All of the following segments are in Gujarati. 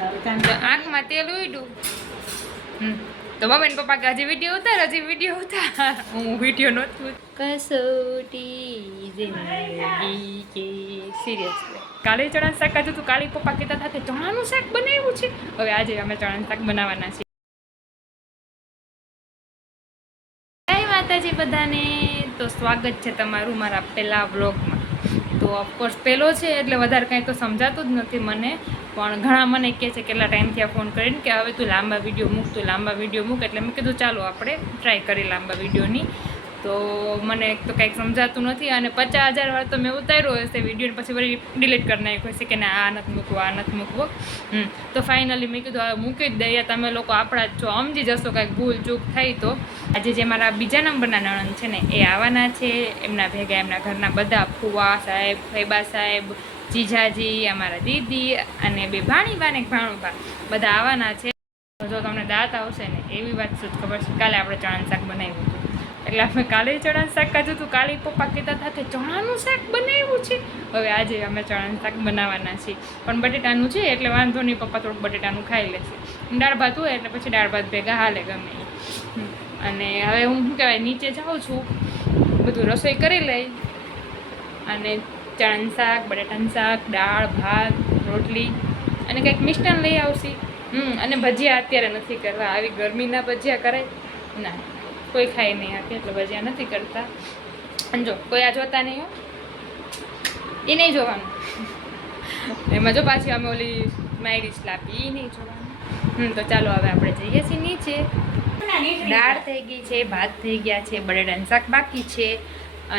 આંખમાં તેલ ઉડ્યું. તો મમ્મી ને પપ્પા કે હજી વિડીયો ઉતાર હું વિડીયો નહોતું. કસોટી જિંદગી કે સિરિયસલી કાળી ચણાનું શાક કાઢું તું. કાળી પપ્પા કહેતા હતા કે ચણાનું શાક બનાવ્યું છે. હવે આજે અમે ચણાનું શાક બનાવવાના છીએ. જય માતાજી બધાને. તો સ્વાગત છે તમારું મારા પહેલા વ્લોગમાં. તો ઓફકોર્સ પહેલો છે એટલે વધારે કાંઈ તો સમજાતું જ નથી મને. પણ ઘણા મને કહે છે કેટલા ટાઈમથી આ ફોન કરીને કે હવે તું લાંબા વિડીયો મૂક એટલે મેં કીધું ચાલો આપણે ટ્રાય કરીએ લાંબા વિડીયોની. તો મને એક તો કંઈક સમજાતું નથી અને 50,000 વાર તો મેં ઉતાર્યો હશે વિડીયો પછી વળી ડિલીટ કરી નાખ્યો હશે કે ના આ નથી મૂકવો. તો ફાઇનલી મેં કીધું હવે મૂકી જ દઈએ. તમે લોકો આપણા જો સમજી જશો કાંઈક ભૂલ ચૂક થાય તો. આજે જે મારા બીજા નંબરના નણંદ છે ને એ આવવાના છે. એમના ભેગા એમના ઘરના બધા ફુવા સાહેબ, ફૈબા સાહેબ, જીજાજી, અમારા દીદી અને બે ભાણીબા ને ભાણુબા બધા આવવાના છે. જો તમને દાંત આવશે ને એવી વાત શું ખબર છે. કાલે આપણે ચણાનું શાક બનાવ્યું હતું એટલે અમે કાલે ચણાનું શાક ખાધું હતું. કાલે પપ્પા કહેતા હતા કે ચણાનું શાક બનાવ્યું છે. હવે આજે અમે ચણાનું શાક બનાવવાના છીએ પણ બટેટાનું છે એટલે વાંધો નહીં. પપ્પા થોડુંક બટેટાનું ખાઈ લેશે. દાળ ભાત હોય એટલે પછી દાળ ભાત ભેગા હાલે ગમે. અને હવે હું શું કહેવાય નીચે જાઉં છું બધું રસોઈ કરી લઈ અને ચણાનું શાક, બટેટાનું શાક, દાળ ભાત, રોટલી અને કંઈક મિષ્ટાન લઈ આવશે. અને ભજીયા અત્યારે નથી કરવા. આવી ગરમીના ભજીયા કરાય ના, કોઈ ખાય નહીં આપે એટલે ભજીયા નથી કરતા. અને જો કોઈ આ જોતા નહીં હો, એ નહીં જોવાનું. એમાં જો પાછી અમે ઓલી માયરીશ લાપી એ નહીં જોવાનું. તો ચાલો હવે આપણે જઈએ છીએ નીચે. દાળ થઈ ગઈ છે, ભાત થઈ ગયા છે, બટેટાનું શાક બાકી છે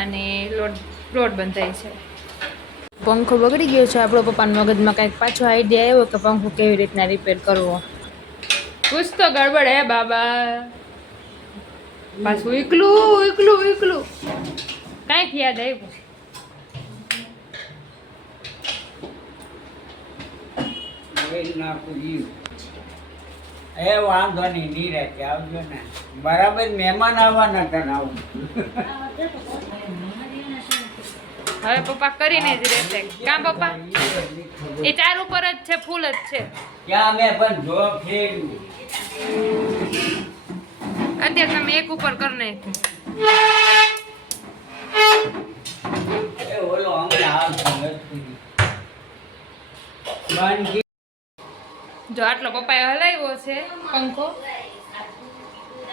અને લોટ બંધાય છે. પંખો બગડી ગયો છે. આપણો પપ્પાના મગજમાં કાંઈક પાછો આઈડિયા આવ્યો કે પંખો કેવી રીતના રિપેર કરવો. કુછ તો ગડબડ હે બાબા. પાછું એકલું કાંઈક યાદ આવ્યું. એ વાંધો નહીં નીરાતે આવજો ને. બરાબર મહેમાન આવવાના હતા ને આવું. હવે પપ્પા કરીને જ રહેશે. કામ પપ્પા એ 4 ઉપર જ છે, ફૂલ જ છે. ત્યાં મેં પણ જોબ ફેર્યું. અત્યારે તમે 1 ઉપર કરી નાખ્યું. એ ઓલો હમણાં આવશે. જો આટલો પપ્પાએ હલાવ્યો છે પંખો.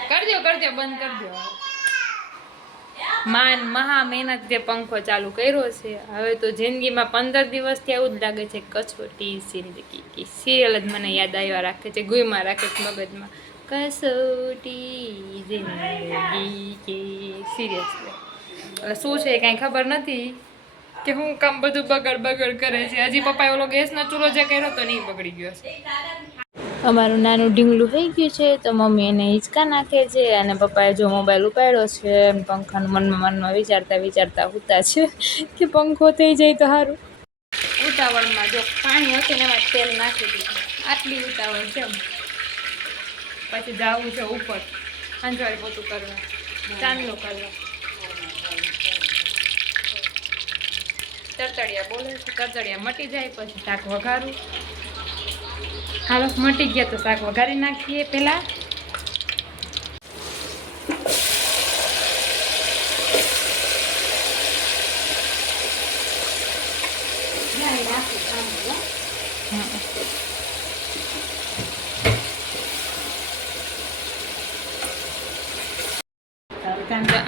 કરજો બંધ કરજો. મહા મહેનત જે પંખો ચાલુ કર્યો છે. હવે તો જિંદગીમાં 15 દિવસથી આવું જ લાગે છે. કસોટી જિંદગી કે સિરિયલ જ મને યાદ આવ્યા રાખે છે, ગુઈમાં રાખે છે મગજમાં. કસોટી જિંદગી કે સિરિયસલી એટલે શું છે કાંઈ ખબર નથી કે હું કામ બધું બગડ કરે છે. હજી પપ્પાએ ઓલો ગેસનો ચૂલો જે કર્યો તો નહીં બગડી ગયો છે. અમારું નાનું ઢીંગલું થઈ ગયું છે તો મમ્મી એને હિંચકા નાખે છે અને પપ્પાએ જો મોબાઈલ ઉપાડ્યો છે અને પંખાનું મનમાં વિચારતા હોતા છે કે પંખો થઈ જાય તો સારું. ઉતાવળમાં જો પાણી હતું ને એમાં તેલ નાખી દીધું. આટલી ઉતાવળ છે. પછી જવું છે ઉપર અંજવાળી પોતું કરવા, ચાંદલો કરવા. તરતડિયા બોલે છે. તરતડિયા મટી જાય પછી શાક વઘારું. હાલો મટી ગયા તો શાક વઘારી નાખીએ પહેલાં.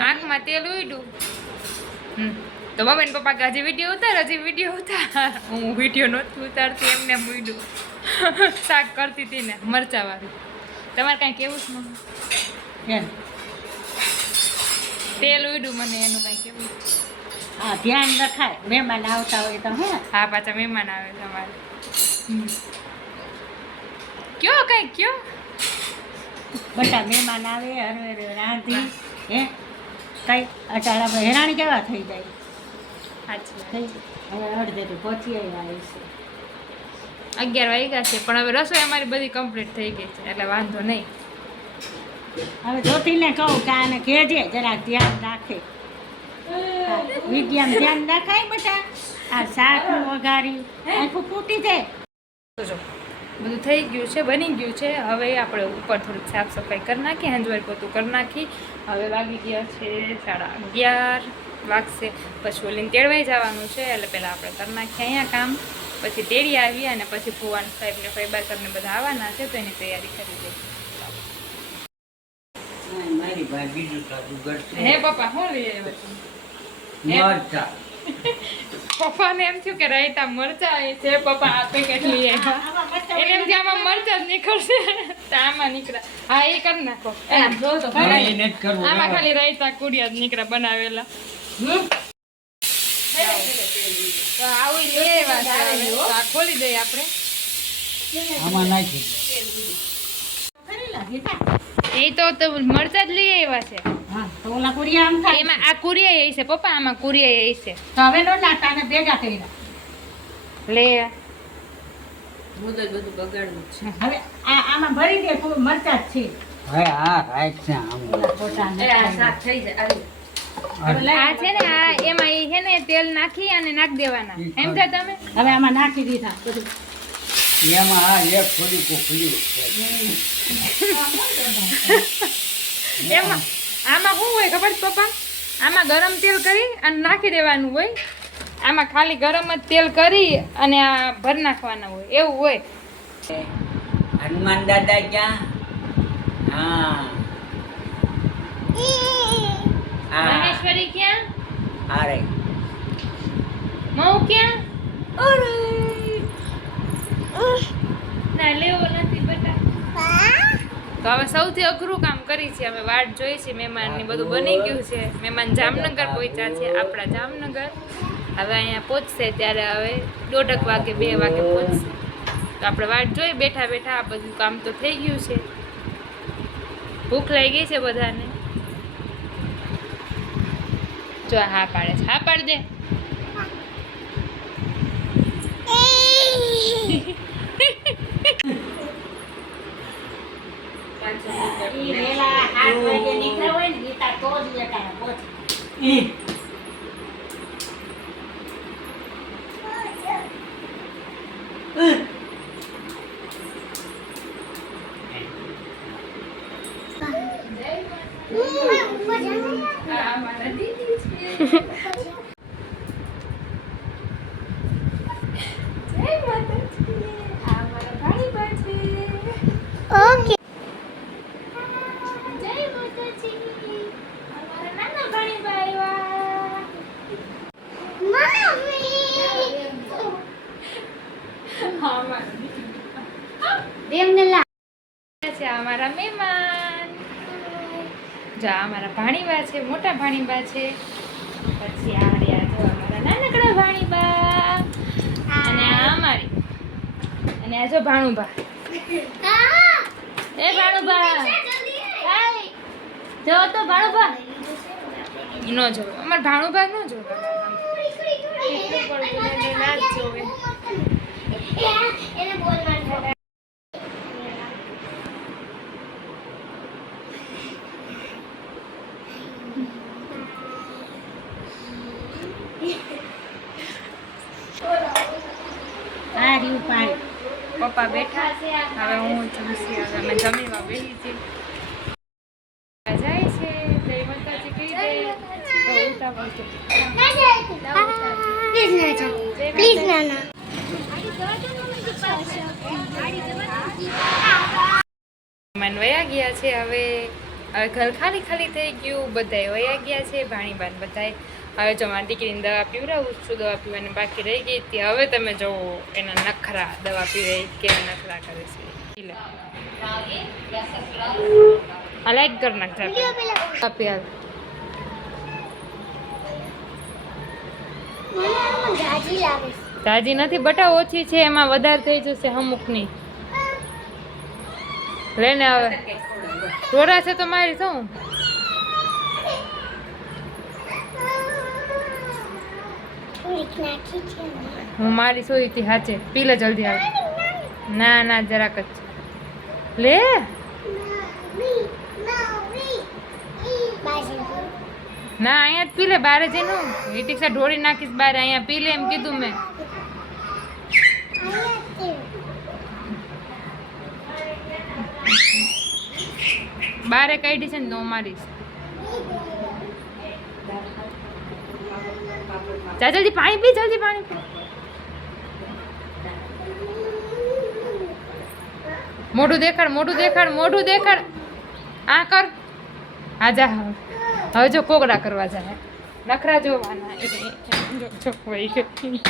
આંખમાં તેલ ઉડ્યું. તો મમ્મી ને પપ્પા કે હજી વિડીયો ઉતાર હું વિડીયો નહોતું ઉતારતી એમને ઉડ્યું. શાક કરતી હતી ને મરચાવાળું. તમારે કાંઈ કેવું છે મમ્મી? તેલ ઉડ્યું મને એનું કાંઈ કેવું? હા ધ્યાન રખાય. મહેમાન આવતા હોય તો હા પાછા મહેમાન આવે તમારે. કયો કાંઈ કયો બધા મહેમાન આવે હરવે રાંધી હે કઈ અટાળા હેરાણ કેવા થઈ જાય. સાચી હવે અડધે તો પહોંચી આવ્યા છે. 11 વાગ્યા છે પણ હવે રસોઈ અમારી બધી કમ્પ્લીટ થઈ ગઈ છે એટલે વાંધો નહીં. હવે જ્યોતિને કહું કે આને કહેજે જરાક ધ્યાન રાખે. વિદ્યામાં ધ્યાન રાખાય બેટા. આ શાક વઘારી આખું ફૂટી જાય. બધું થઈ ગયું છે, બની ગયું છે. હવે આપણે ઉપર થોડીક સાફ સફાઈ કરી નાખી, હંજવારી પોતું કરી નાખી. હવે વાગી ગયા છે 11:30 વાગશે. પછી ઓલીને તેડવાઈ જવાનું છે, એટલે પહેલાં આપણે કરી નાખીએ અહીંયા કામ, પછી તેડી આવીએ અને પછી ફુવાન સાહેબ ને ફૈબા સાહેબને બધા આવવાના છે, તો એની તૈયારી કરી દઈએ. મારી ભાઈ બીજું સાચું કરશે. હે પપ્પા શું લઈ આવ્યા મરચા. પપ્પાને એમ થયું કે રાયતા મરચા આવે છે, પપ્પા આ પેકેટ લઈ આવ્યા. એને એમ કે આમાં મરચા જ નીકળશે, તો આમાં નીકળ્યા. હા એ કરી નાખો. હવે એને જ કરવું. આમાં ખાલી રાયતા કુડિયા જ નીકળ્યા બનાવેલા. તો આવું લઈ આવ્યા છે હવે. તો આ ખોલી દઈએ આપણે. આમાં નાખી દો. કરેલા ગીતા એ તો મરચા જ લઈ આવ્યા છે. હા તો ઓલા કુરિયા આમ થાય એમાં આ કુરિયા એ છે પપ્પા, આમાં કુરિયા એ છે. તો હવે નો નાખતા ને ભેગા કર્યા લે હવે આમાં ભરી દે ફૂલ મરચા જ છે હવે આ રાખ છે આમ. ખોટા ને આ છે ને આ એમાં એ છે ને તેલ નાખી અને નાખ દેવાના. એમ છે તમે હવે આમાં નાખી દીધા બધું એમાં આ એક થોડી ખુલ્યું છે. એમાં આમાં શું હોય ખબર છે પપ્પા? આમાં ગરમ તેલ કરી અને નાખી દેવાનું હોય. આમાં ખાલી ગરમ જ તેલ કરી અને આ ભર નાખવાના હોય, એવું હોય. હનુમાન દાદા ક્યાં? હા હા મહેશ્વરી ક્યાં? અરે મઉ ક્યાં? ના લેવો નથી બેટા. તો હવે સૌથી અઘરું કામ કરી છે અમે. વાટ જોઈ છે મહેમાનની, બધું બની ગયું છે. મહેમાન જામનગર પહોંચ્યા છે, આપણા જામનગર. હવે અહીંયા પહોંચશે ત્યારે હવે 1:30 વાગે 2 વાગે પહોંચશે. તો આપણે વાટ જોઈ બેઠા બેઠા. આ બધું કામ તો થઈ ગયું છે. ભૂખ લાગી છે બધાને. જો હા પાડે છે, હા પાડ દે. ઈ વેલા 8 વાગે નીકળ્યા હોય ને ગીતા તો જ લેટાને પહોંચે આ મારા દીદી છે. જય માતાજી. આ મારા ભાણીબા છે. જય માતાજી. અમારા નાના ભાણીબા આવ્યા. હા મારા છે અમારા મહેમાન. જો આ અમારા ભાણીબા છે, મોટા ભાણીબા છે. પછી આ રહ્યા જો અમારા નાનકડા ભાણીબા. અને આ અમારી. અને આ જો ભાણુબા. એ ભાણુબા હાય. જો તો ભાણુબા નો જોવે. અમાર ભાણુબા નો જોવે. એટલું પણ ના જ જોવે. આ રહ્યું પાણી પપ્પા બેઠા છે. હવે હું જમશી. હવે અમે જમીમાં બેસી છીએ. જાય છે જય માતાજી કહી દે. બહુ ઉતાવળ છે. મહેમાન વયા ગયા છે. હવે ઘર ખાલી ખાલી થઈ ગયું. બધાય વયા ગયા છે. ભાણીબાન બધાય. હવે જો મારી દીકરીને દવા પીવડાવું છું. દવા પીવાની બાકી રહી ગઈ હતી. હવે તમે જો એના નખરા, દવા પીવે કેવા નખરા કરે છે. આ લાઈક કર નાખ. આપી હાલ. તાજી નથી બટા, ઓછી છે. એમાં વધારે થઈ જશે અમુકની. લઈને હવે રોડા છે તો મારી શું? હું મારી સોઈ હતી હાચે. પી લે જલ્દી આવે. ના ના જરાક જ લે. ના અહીંયા જ પી લે. બારે જઈને હિતિક્ષા ઢોળી નાખીશ બારે. અહીંયા પી લે એમ કીધું મેં. બારે કાઢી છે ને તો મારીશ. જા જલ્દી પાણી પી, જલ્દી પાણી પી. મોઢું દેખાડ, મોઢું દેખાડ, મોઢું દેખાડ. આ કર. આ જા હવે જો કોગળા કરવા જાય, નખરા જોવાના. જો વહી ગઈ.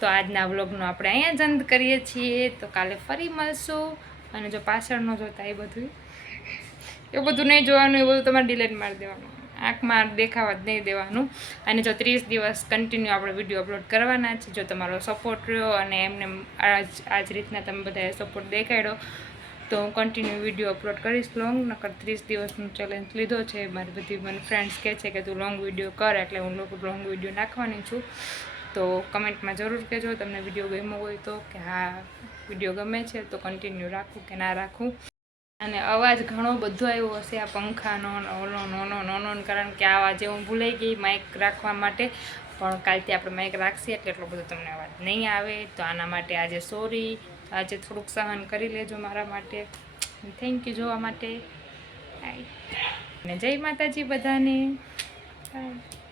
તો આજના વ્લોગનો આપણે અહીંયા જ અંત કરીએ છીએ. તો કાલે ફરી મળશું. અને જો પાછળ ન જોતા એ બધું નહીં જોવાનું, એ બધું તમારે ડિલીટ મારી દેવાનું, આંખમાં દેખાવા જ નહીં દેવાનું. અને જો 30 દિવસ કન્ટિન્યુ આપણે વિડીયો અપલોડ કરવાના છે. જો તમારો સપોર્ટ રહ્યો અને એમને આજ રીતના તમે બધાએ સપોર્ટ દેખાડ્યો તો હું કન્ટિન્યુ વિડીયો અપલોડ કરીશ લોંગ. નકર 30 દિવસનું ચેલેન્જ લીધો છે. મારી બધી મને ફ્રેન્ડ્સ કહે છે કે તું લોંગ વિડીયો કર, એટલે હું લોંગ વિડીયો નાખવાની છું. તો કમેન્ટમાં જરૂર કહેજો તમને વિડીયો ગમ્યો હોય તો, કે હા વિડીયો ગમે છે તો કન્ટિન્યુ રાખું કે ના રાખું. અને અવાજ ઘણો બધો આવ્યો હશે આ પંખાનો, ઓનો, કારણ કે આ આજે હું ભૂલાઈ ગઈ માઇક રાખવા માટે. પણ કાલથી આપણે માઇક રાખીએ એટલે એટલો બધો તમને અવાજ નહીં આવે. તો આના માટે આજે સોરી, આજે થોડુંક સહન કરી લેજો મારા માટે. થેન્ક યુ જોવા માટે. અને જય માતાજી બધાને. બાય.